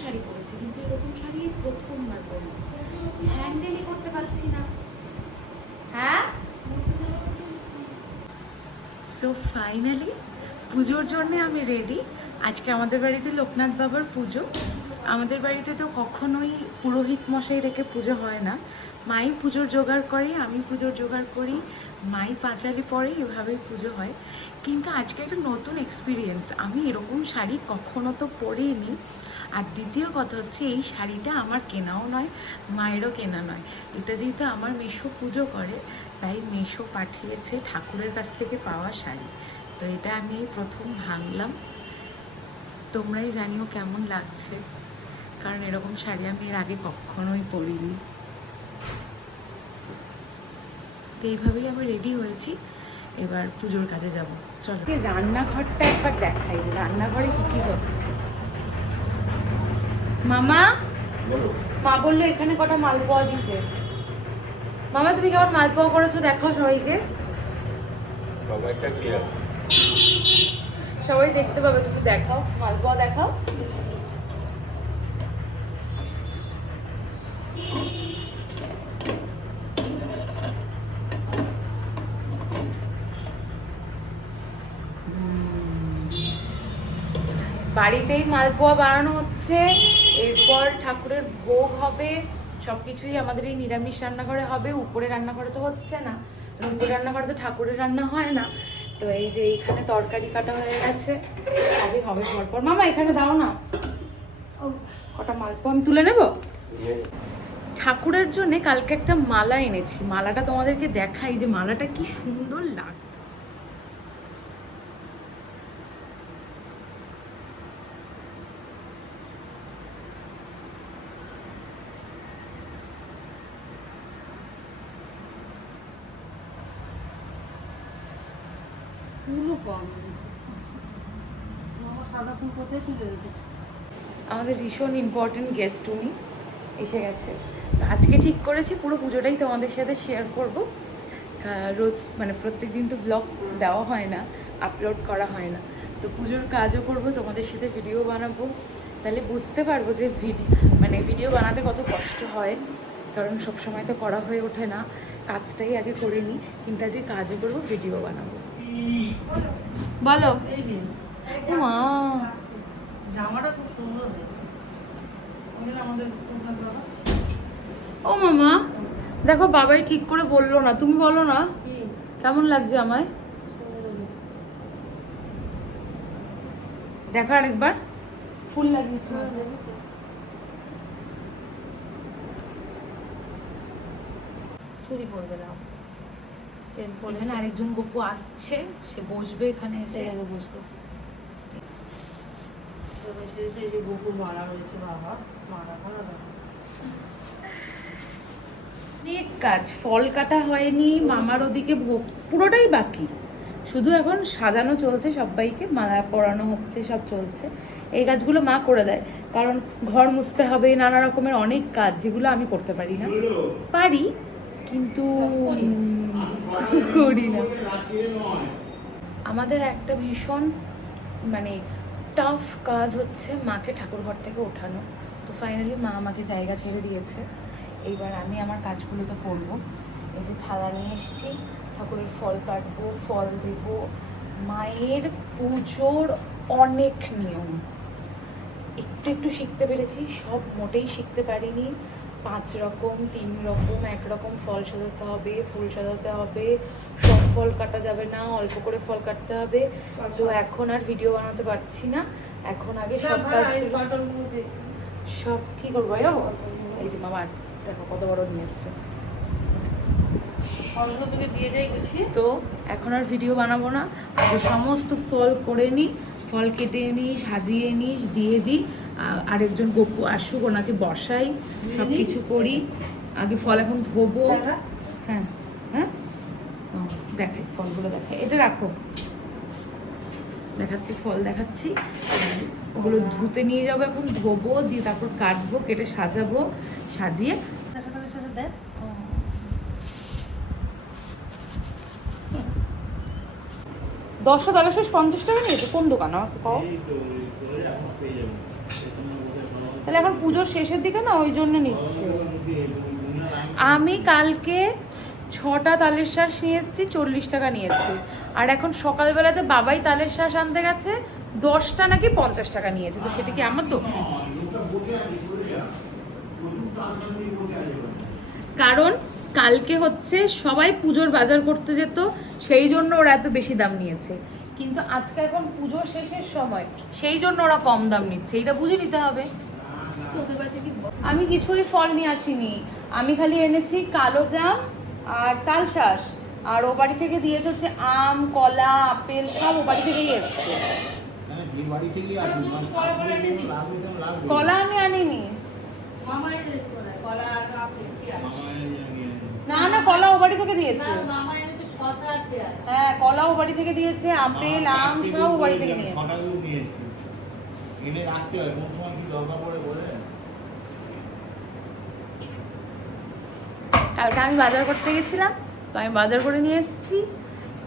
শাড়ি পরেছি, কিন্তু এরকম শাড়ি প্রথমবার পরলাম, হ্যান্ডেলই করতে পারছি না। হ্যাঁ, সো ফাইনালি পুজোর জন্যে আমি রেডি। আজকে আমাদের বাড়িতে লোকনাথ বাবার পুজো। আমাদের বাড়িতে তো কখনোই পুরোহিত মশাই রেখে পুজো হয় না, মাই পুজোর জোগাড় করে, আমি পুজোর জোগাড় করি, মাই পাঁচালি পরে, এভাবেই পুজো হয়। কিন্তু আজকে একটা নতুন এক্সপিরিয়েন্স, আমি এরকম শাড়ি কখনো তো পরিনি। আর দ্বিতীয় কথা হচ্ছে, এই শাড়িটা আমার কেনাও নয়, মায়েরও কেনা নয়। এটা যেহেতু আমার মেশো পুজো করে, তাই মেশো পাঠিয়েছে ঠাকুরের কাছ থেকে পাওয়া শাড়ি। তো এটা আমি প্রথম ভাঙলাম, তোমরাই জানিও কেমন লাগছে, কারণ এরকম শাড়ি আমি এর আগে কখনোই পরিনি। তো এইভাবেই আমি রেডি হয়েছি, এবার পুজোর কাজে যাব। চলো রান্নাঘরটা একবার দেখাই, রান্নাঘরে কি কি হচ্ছে। মামা, মা বললো এখানে কটা মালপোয়া দিতে। মামা তুমি কেমন মালপোয়া করেছো দেখাও সবাইকে, সবাই দেখতে পাবে, তুমি দেখাও মালপোয়া দেখাও। বাড়িতেই মালপোয়া বানানো হচ্ছে, এরপর ঠাকুরের ভোগ হবে, সব কিছুই আমাদের এই নিরামিষ রান্নাঘরে হবে। উপরে রান্নাঘরে তো হচ্ছে না, উপরে রান্নাঘরে তো ঠাকুরের রান্না হয় না। তো এই যে এইখানে তরকারি কাটা হয়ে গেছে, হবে হবে পরপর। মামা এখানে দাও না, ও কটা মালপোয়া আমি তুলে নেব। ঠাকুরের জন্য কালকে একটা মালা এনেছি, মালাটা তোমাদেরকে দেখাই যে মালাটা কি সুন্দর লাগে। আমাদের ভীষণ ইম্পর্টেন্ট গেস্ট উনি এসে গেছে। তো আজকে ঠিক করেছি পুরো পুজোটাই তোমাদের সাথে শেয়ার করব। রোজ মানে প্রত্যেক দিন তো ব্লগ দেওয়া হয় না, আপলোড করা হয় না, তো পুজোর কাজও করব, তোমাদের সাথে ভিডিও বানাবো। তাহলে বুঝতে পারবো যে ভিডিও বানাতে কত কষ্ট হয়, কারণ সব সময় তো করা হয়ে ওঠে না, কাজটাই আগে করে নিই। কিন্তু আজকে কাজও করবো, ভিডিও বানাবো। বলো মা, জামাটা খুব সুন্দর হয়েছে। আমাদের ও মামা দেখো, বাবাই ঠিক করে বললো না, তুমি বলো না কেমন লাগছে আমায়, দেখো আরেকবার ফুল লাগিয়েছে। চুরি পড়বে না, চেন পরে এখানে আরেকজন গপু আসছে, সে বসবে এখানে এসে, বসবো। সেই যে বকুল মারা রয়েছে, বাবা মারা ভালো অনেক কাজ, ফল কাটা হয়নি, মামার ওদিকে ভোগ পুরোটাই বাকি, শুধু এখন সাজানো চলছে, সবাইকে মালা পরানো হচ্ছে, সব চলছে। এই কাজগুলো মা করে দেয়, কারণ ঘর মুছতে হবে, নানা রকমের অনেক কাজ যেগুলো আমি করতে পারি না, পারি কিন্তু করি না। আমাদের একটা ভীষণ মানে টাফ কাজ হচ্ছে মাকে ঠাকুর ঘর থেকে ওঠানো। তো ফাইনালি মা আমাকে জায়গা ছেড়ে দিয়েছে, এইবার আমি আমার কাজগুলো তো করবো। এই যে থালা নিয়ে এসেছি, ঠাকুরের ফল কাটবো, ফল দেব। মায়ের পুজোর অনেক নিয়ম একটু একটু শিখতে পেরেছি, সব মোটেই শিখতে পারিনি। 5 রকম, 3 রকম, 1 রকম ফল সাজাতে হবে, ফুল সাজাতে হবে, সব ফল কাটা যাবে না, অল্প করে ফল কাটতে হবে। তো এখন আর ভিডিও বানাতে পারছি না, এখন আগে সব কাজগুলো সব কি করবো। এই যে মামা দেখো কত বড় নিয়ে এসছে, ফলগুলো তোকে দিয়ে যাই গুছিয়ে। তো এখন আর ভিডিও বানাবো না, আগে সমস্ত ফল করে নিই, ফল কেটে নিই, সাজিয়ে নিই, দিয়ে দিই। আরেকজন গপু আসুক, ওনাকে বসাই, সব কিছু করি। আগে ফল এখন ধোবো। হ্যাঁ হ্যাঁ, দেখাই ফলগুলো, দেখাই, এটা রাখো, দেখাচ্ছি ফল দেখাচ্ছি। ওগুলো ধুতে নিয়ে যাবো, এখন ধোবো, দিয়ে তারপর কাটবো, কেটে সাজাবো, সাজিয়ে দেখ 10টা তালেশ্বর 50 টাকা নিয়েছে, কোন দোকান আমাকে পাও? পুজোর শেষের দিকে না, ওই জন্য নিচ্ছে। আমি কালকে 6টা তালের শ্বাস নিয়ে এসেছি, 40 টাকা নিয়েছে। আর এখন সকালবেলাতে বাবাই তালের শ্বাস আনতে গেছে, 10টা নাকি 50 টাকা নিয়েছে। তো সেটা কি আমার দোষ? কারণ কালকে হচ্ছে সবাই পুজোর বাজার করতে যেত, সেই জন্য ওরা এত বেশি দাম নিয়েছে। কিন্তু আজকে এখন পুজোর শেষের সময়, সেই জন্য ওরা কম দাম নিচ্ছে, এটা বুঝে নিতে হবে। আমি কিছুই ফল নিয়ে আসিনি, আমি খালি এনেছি কালো জাম আর তালশাঁস। আর ও বাড়ি থেকে দিয়েছে হচ্ছে আম, কলা, আপেল, সব ও বাড়ি থেকেই এসছে। কলা আমি আনিনি। না না, কলা ও বাড়ি থেকে দিয়েছে। হ্যাঁ, কলা ও বাড়ি থেকে দিয়েছে, আপেল, আম সব ও বাড়ি থেকে নিয়েছে। কালকে আমি বাজার করতে গেছিলাম, তো আমি বাজার করে নিয়ে এসেছি।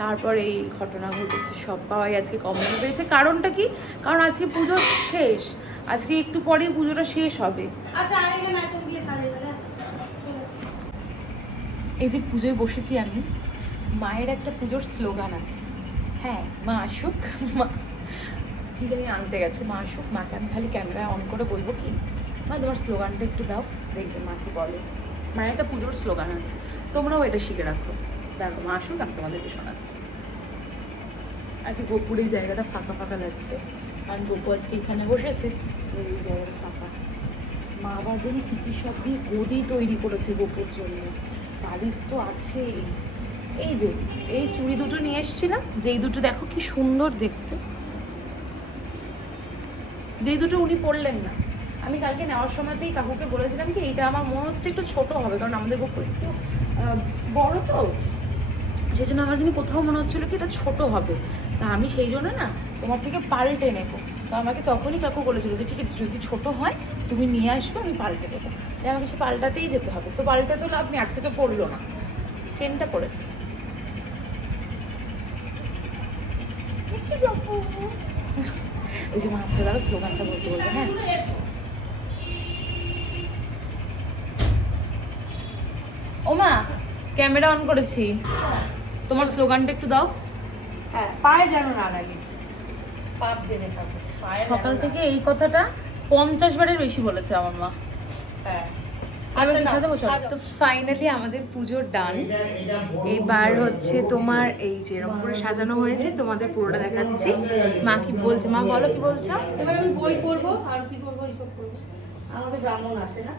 তারপর এই ঘটনা ঘটেছে, সব পাওয়াই আজকে কম দামে পেয়েছে। কারণটা কি? কারণ আজকে পুজো শেষ, আজকে একটু পরেই পুজোটা শেষ হবে। এই যে পুজোয় বসেছি আমি, মায়ের একটা পুজোর স্লোগান আছে, হ্যাঁ মা আসুক, মা কি জানি আনতে গেছে, মা আসুক। মাকে আমি খালি ক্যামেরা অন করে বলবো কি, মা তোমার স্লোগানটা একটু দাও, দেখবে মা কি বলে। মায়ের একটা পুজোর স্লোগান আছে, তোমরাও এটা শিখে রাখো। দেখো মা আসুক, আমি তোমাদেরকে শোনাচ্ছি। আজকে গোপুর এই জায়গাটা ফাঁকা ফাঁকা লাগছে, কারণ গোপু আজকে এখানে বসেছে, এই জায়গাটা ফাঁকা। মা আবার জানি কী কী সব দিয়ে গদি তৈরি করেছে গোপুর জন্য, বালিশ তো আছেই। এই যে এই চুড়ি দুটো নিয়ে এসেছিলাম, যেই দুটো দেখো কি সুন্দর দেখতে, যেই দুটো উনি পরলেন না। আমি কালকে নেওয়ার সময়তেই কাকুকে বলেছিলাম কি এইটা আমার মনে হচ্ছে একটু ছোট হবে, কারণ আমাদের গোপু একটু বড়, তো সেই জন্য আমার যিনি কোথাও মনে হচ্ছিলো কি এটা ছোট হবে। তা আমি সেই জন্য না তোমার থেকে পাল্টে নেবো। তো আমাকে তখনই কাকু বলেছিল যে ঠিক আছে, যদি ছোট হয় তুমি নিয়ে আসবে, আমি পাল্টে দেবো। তাই আমাকে সে পাল্টাতেই যেতে হবে। তো পাল্টাতে হলো, আপনি আজকে তো পড়লো না, চেনটা পড়েছি। ওই যে মাস্টার দ্বারা স্লোগানটা বলতে বলবো। হ্যাঁ, ও মা ক্যামেরা অন করেছি, তোমার স্লোগানটা একটু দাও। হ্যাঁ, পায়ে যেন না লাগে, পাপ দেবে ঠাকুর। সকাল থেকে এই কথাটা 50 বারের বেশি বলেছে আমার মা। হ্যাঁ, তো ফাইনালি আমাদের পুজোর ডান। এবার হচ্ছে তোমার এই যে এরকম করে সাজানো হয়েছে, তোমাদের পুরোটা দেখাচ্ছি। মা কি বলছে, মা বলো কি বলছো? এবার আমি বই পড়বো, আরতি করবো, এইসব করবো। আমাদের ব্রাহ্মণ আসে না,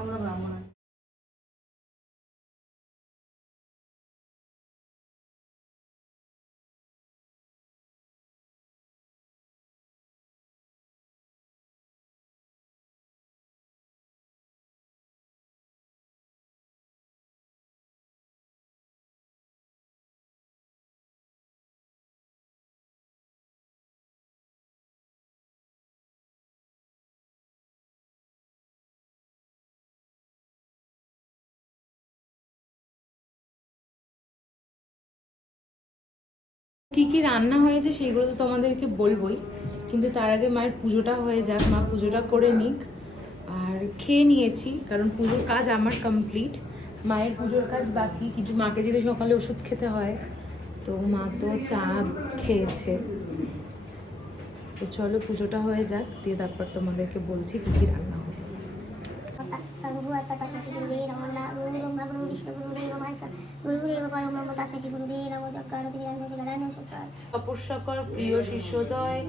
আমরা ব্রাহ্মণ আসি। কি কি রান্না হয়েছে সেগুলো তো তোমাদেরকে বলবোই, কিন্তু তার আগে মায়ের পুজোটা হয়ে যাক, মা পুজোটা করে নিক। আর খেয়ে নিয়েছি, কারণ পুজোর কাজ আমার কমপ্লিট, মায়ের পুজোর কাজ বাকি। কিন্তু মাকে যদি সকালে ওষুধ খেতে হয়, তো মা তো চা খেয়েছে। তো চলো পুজোটা হয়ে যাক, দিয়ে তারপর তোমাদেরকে বলছি কী কী রান্না হবে। তপস্যাকর প্রিয় শিষ্যদয়,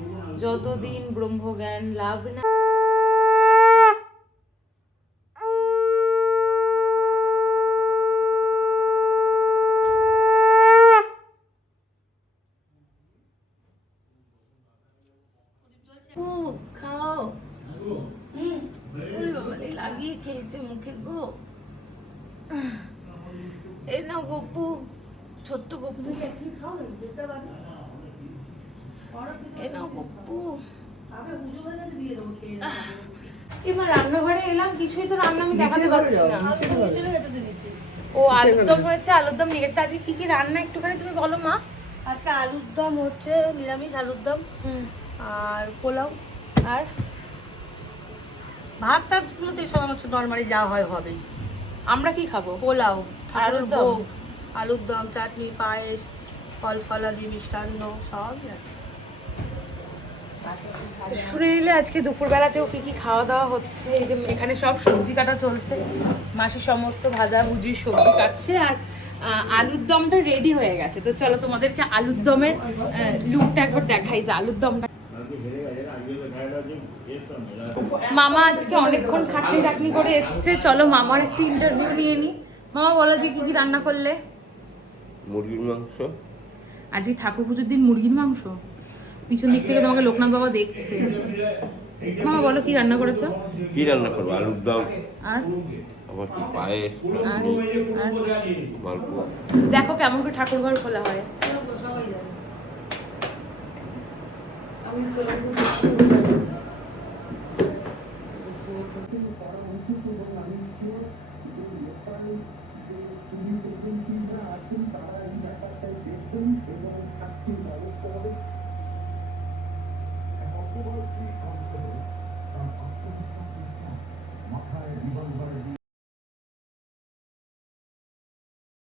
যতদিন ব্রহ্মজ্ঞান লাভ না। খাও, ওই বাবা লাগিয়ে খেয়েছে মুখে গো। এ না গপু, ছোট্ট গপু, এ না গপু। এবার রান্নাঘরে এলাম, কিছুই তো রান্না আমি দেখাতে পারছি না। ও আলুর দম হয়েছে, আলুর দম নিয়ে গেছে। আজকে কি কি রান্না একটুখানি তুমি বলো মা। আজকে আলুর দম হচ্ছে, নিরামিষ আলুর দম, আর পোলাও, আর ভাত টাতগুলোতে সব আমার নর্মালি যা হয় হবেই। আমরা কি খাবো? পোলাও, আলুর ঠাকুরের দম? ভোগ, আলুর দম, চাটনি, পায়েস, ফল ফলাদি, মিষ্টান্ন সবই আছে। তো শুনে নিলে আজকে দুপুরবেলাতেও কি কি খাওয়া দাওয়া হচ্ছে। এই যে এখানে সব সবজি কাটা চলছে, মাসি সমস্ত ভাজা ভুজি সবজি কাটছে, আর আলুর দমটা রেডি হয়ে গেছে। তো চলো তোমাদেরকে আলুর দমের লুকটা একবার দেখাই, যে আলুর দমটা। মামা আজকে অনেকক্ষণ খাটনি টাটনি করে এসছে, চলো মামার একটু ইন্টারভিউ নিয়ে নি। মামা বলো যে কি কি রান্না করলে? মুরগির মাংস। আজকে ঠাকুর পুজোর দিন মুরগির মাংস? পিছন দিক থেকে তোমাকে লোকনাথ বাবা দেখছে। মামা বলো কি রান্না করেছো? কি রান্না করবো? আলুর দম, আর আবার কি পায়েস, আর মালপোয়া। দেখো কেমন করে ঠাকুর ঘর খোলা হয়। সবাই জানে। আমি